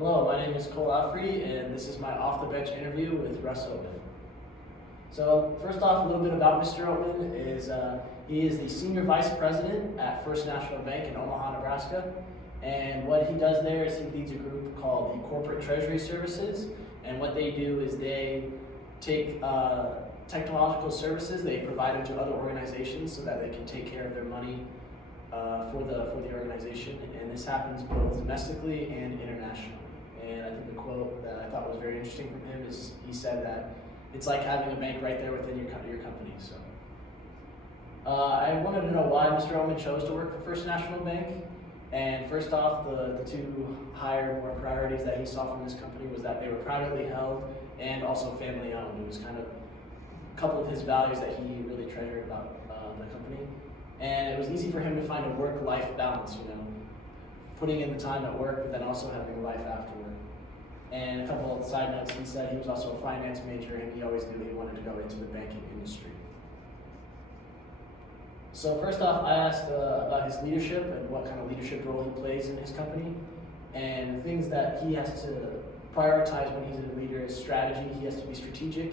Hello, my name is Cole Alfredi, and this is my off-the-bench interview with Russ Oatman. So, first off, a little bit about Mr. Oatman is he is the Senior Vice President at First National Bank in Omaha, Nebraska. And what he does there is he leads a group called the Corporate Treasury Services. And what they do is they take technological services, they provide them to other organizations so that they can take care of their money for the organization, and this happens both domestically and internationally. And I think the quote that I thought was very interesting from him is he said that it's like having a bank right there within your company. So I wanted to know why Mr. Oatman chose to work for First National Bank. And first off, the two higher more priorities that he saw from this company was that they were privately held and also family owned. It was kind of a couple of his values that he really treasured about the company. And it was easy for him to find a work-life balance, putting in the time at work, but then also having a life after work. And a couple of side notes, he said he was also a finance major, and he always knew he wanted to go into the banking industry. So first off, I asked about his leadership and what kind of leadership role he plays in his company. And the things that he has to prioritize when he's a leader is strategy. He has to be strategic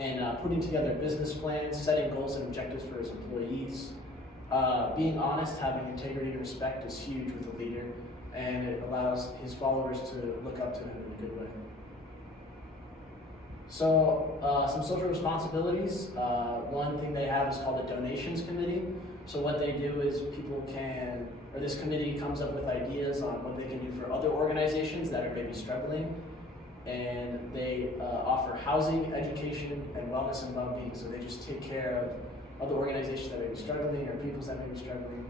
and putting together business plans, setting goals and objectives for his employees. Being honest, having integrity and respect is huge with a leader, and it allows his followers to look up to him in a good way. So, some social responsibilities. One thing they have is called a donations committee. So what they do is this committee comes up with ideas on what they can do for other organizations that are maybe struggling, and they offer housing, education, and wellness and well-being. So they just take care of other organizations that may be struggling or peoples that may be struggling,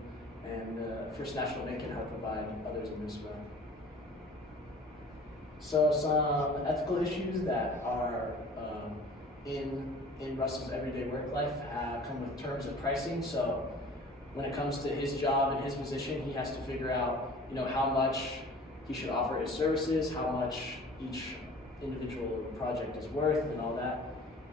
and First National Bank can help provide others in this way. So some ethical issues that are in Russell's everyday work life come with terms of pricing. So when it comes to his job and his position, he has to figure out how much he should offer his services, how much each individual project is worth, and all that.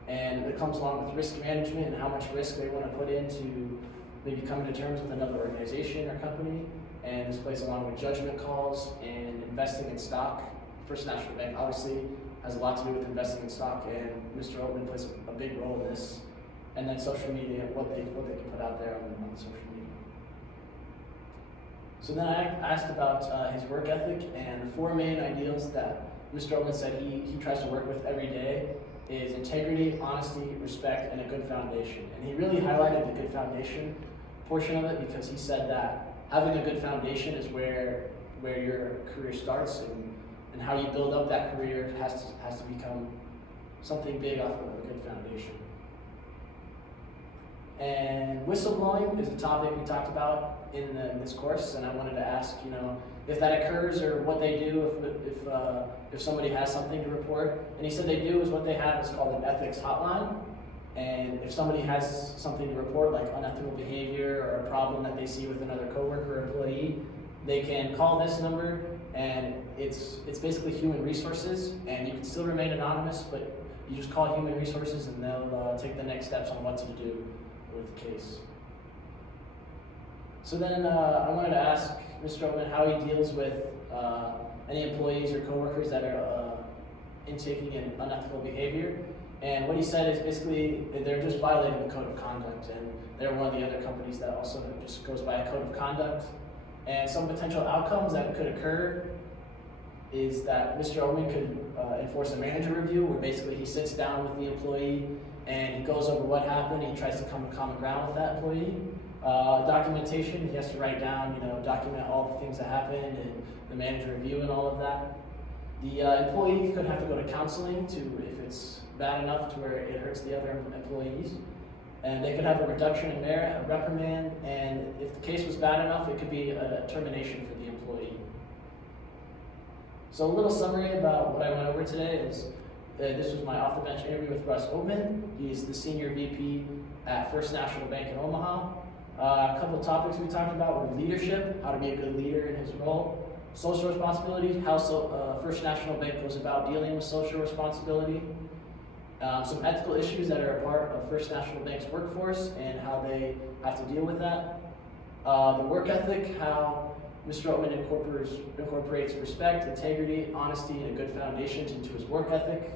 And it comes along with risk management and how much risk they want to put into maybe coming to terms with another organization or company. And this plays along with judgment calls and investing in stock. First National Bank obviously has a lot to do with investing in stock, and Mr. Oatman plays a big role in this. And then social media, what they can put out there on the social media. So then I asked about his work ethic, and the four main ideals that Mr. Oatman said he tries to work with every day is integrity, honesty, respect, and a good foundation. And he really highlighted the good foundation portion of it because he said that having a good foundation is where your career starts, and how you build up that career has to become something big off of a good foundation. And whistleblowing is a topic we talked about in this course, and I wanted to ask, if that occurs or what they do if somebody has something to report. And he said they do is what they have is called an ethics hotline. And if somebody has something to report, like unethical behavior or a problem that they see with another coworker or employee, they can call this number, and it's basically human resources, and you can still remain anonymous, but you just call human resources and they'll take the next steps on what to do with the case. So then I wanted to ask Mr. Oatman how he deals with any employees or coworkers that are intaking in unethical behavior. And what he said is basically they're just violating the code of conduct, and they're one of the other companies that also just goes by a code of conduct. And some potential outcomes that could occur is that Mr. Oatman could enforce a manager review, where basically he sits down with the employee and he goes over what happened. He tries to come to common ground with that employee. Documentation, he has to write down, document all the things that happened and the manager review and all of that. The employee could have to go to counseling if it's bad enough to where it hurts the other employees. And they could have a reduction in merit, a reprimand, and if the case was bad enough, it could be a termination for the employee. So a little summary about what I went over today is this was my off-the-bench interview with Russ Oatman. He's the Senior VP at First National Bank in Omaha. A couple of topics we talked about were leadership, how to be a good leader in his role, social responsibility, how First National Bank goes about dealing with social responsibility, some ethical issues that are a part of First National Bank's workforce and how they have to deal with that. The work ethic, how Mr. Oatman incorporates respect, integrity, honesty, and a good foundation into his work ethic.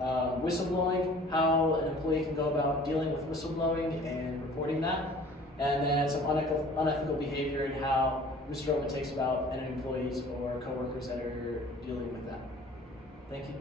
Whistleblowing, how an employee can go about dealing with whistleblowing and reporting that. And then some unethical behavior and how Mr. Oatman takes about any employees or coworkers that are dealing with that. Thank you.